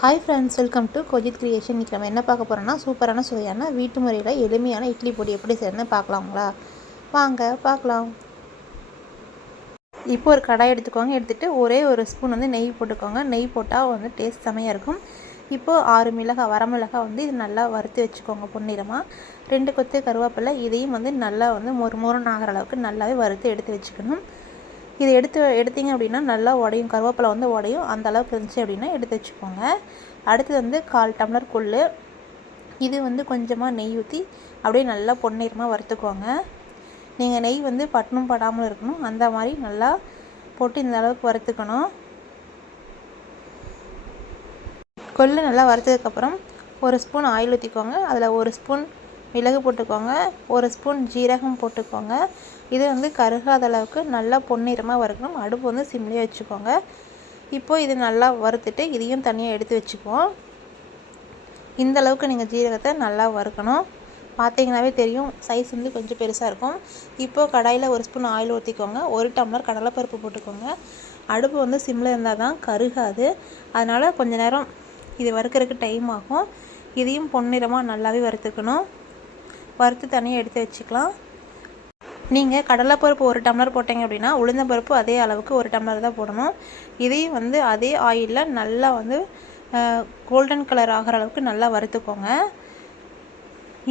Hi friends welcome to Kojith creation இன்றைக்கி நம்ம என்ன பார்க்க போகிறோம்னா சூப்பரான சுவையான வீட்டு முறையில் எளிமையான இட்லி பொடி எப்படி செய்யணும்னு பார்க்கலாங்களா? வாங்க பார்க்கலாம். இப்போ ஒரு கடாய் எடுத்துக்கோங்க. எடுத்துகிட்டு ஒரே ஒரு ஸ்பூன் வந்து நெய் போட்டுக்கோங்க. நெய் போட்டால் வந்து டேஸ்ட் செமையாக இருக்கும். இப்போது ஆறு மிளகாய் வரமிளகாய் வந்து இது நல்லா வறுத்து வச்சுக்கோங்க பொன்னிறமாக ரெண்டு கொத்து கருவேப்பிலை இதையும் வந்து நல்லா வந்து மொறு மொறுன்னு ஆகிற அளவுக்கு நல்லாவே வறுத்து எடுத்து வச்சுக்கணும். இது எடுத்து எடுத்திங்க அப்படின்னா நல்லா உடையும். கருவேப்பிலை வந்து உடையும். அந்த அளவுக்கு இருந்துச்சு அப்படின்னா எடுத்து வச்சுக்கோங்க. அடுத்தது வந்து கால் டம்ளர் கொள்ளு. இது வந்து கொஞ்சமாக நெய் ஊற்றி அப்படியே நல்லா பொன்னிறமாக வறுத்துக்கோங்க. நீங்கள் நெய் வந்து பட்டணும் படாமல் இருக்கணும். அந்த மாதிரி நல்லா போட்டு இந்த அளவுக்கு வறுத்துக்கணும். கொள்ளு நல்லா வறுத்ததுக்கப்புறம் ஒரு ஸ்பூன் ஆயில் ஊற்றிக்கோங்க அதில் ஒரு ஸ்பூன் மிளகு போட்டுக்கோங்க. ஒரு ஸ்பூன் ஜீரகம் போட்டுக்கோங்க. இது வந்து கருகாத அளவுக்கு நல்லா பொன்னிறமாக வறுக்கணும். அடுப்பு வந்து சிம்லேயே வச்சுக்கோங்க. இப்போது இது நல்லா வறுத்துட்டு இதையும் தனியாக எடுத்து வச்சுக்குவோம். இந்த அளவுக்கு நீங்கள் ஜீரகத்தை நல்லா வறுக்கணும். பார்த்தீங்கன்னாவே தெரியும் சைஸ் வந்து கொஞ்சம் பெருசாக இருக்கும். இப்போது கடாயில் ஒரு ஸ்பூன் ஆயில் ஊற்றிக்கோங்க ஒரு டம்ளர் கடலைப்பருப்பு போட்டுக்கோங்க. அடுப்பு வந்து சிம்மில் இருந்தால் தான் கருகாது. அதனால் கொஞ்சம் நேரம் இது வறுக்கிறதுக்கு டைம் ஆகும். இதையும் பொன்னிறமாக நல்லாவே வறுத்துக்கணும். வறுத்து தனியாக எடுத்து வச்சுக்கலாம். நீங்கள் கடலைப்பருப்பு ஒரு டம்ளர் போட்டிங்க அப்படின்னா உளுந்தம்பருப்பு அதே அளவுக்கு ஒரு டம்ளர் தான் போடணும். இதையும் வந்து அதே ஆயிலில் நல்லா வந்து கோல்டன் கலர் ஆகிற அளவுக்கு நல்லா வறுத்துக்கோங்க.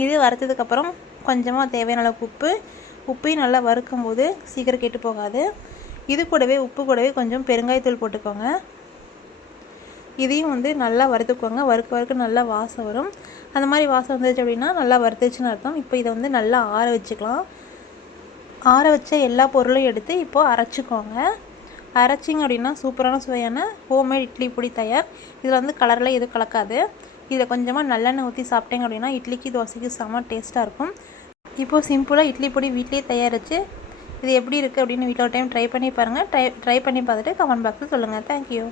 இது வறுத்ததுக்கப்புறம் கொஞ்சமாக தேவையான அளவுக்கு உப்பு. உப்பையும் நல்லா வறுக்கும் போது சீக்கிரம் கெட்டு போகாது. இது கூடவே உப்பு கூடவே கொஞ்சம் பெருங்காயத்தூள் போட்டுக்கோங்க. இதையும் வந்து நல்லா வறுத்துக்கோங்க. வறுக்க வறுக்க நல்லா வாசம் வரும். அந்த மாதிரி வாசம் வந்துச்சு அப்படின்னா நல்லா வறுத்துச்சுன்னு அர்த்தம். இப்போ இதை வந்து நல்லா ஆற வச்சுக்கலாம். ஆற வச்ச எல்லா பொருளையும் எடுத்து இப்போது அரைச்சிக்கோங்க. அரைச்சிங்க அப்படின்னா சூப்பரான சுவையான ஹோம்மேட் இட்லி பொடி தயார். இதில் வந்து கலரில் எதுவும் கலக்காது. இதில் கொஞ்சமாக நல்லெண்ணெய் ஊற்றி சாப்பிட்டீங்க அப்படின்னா இட்லிக்கு தோசைக்கு செம்ம டேஸ்ட்டாக இருக்கும். இப்போது சிம்பிளாக இட்லி பொடி வீட்லேயே தயாரித்து இது எப்படி இருக்குது அப்படின்னு வீட்டில் ஒரு டைம் ட்ரை பண்ணி பாருங்கள் ட்ரை ட்ரை பண்ணி பார்த்துட்டு கமெண்ட் பாக்ஸில் சொல்லுங்கள் தேங்க்யூ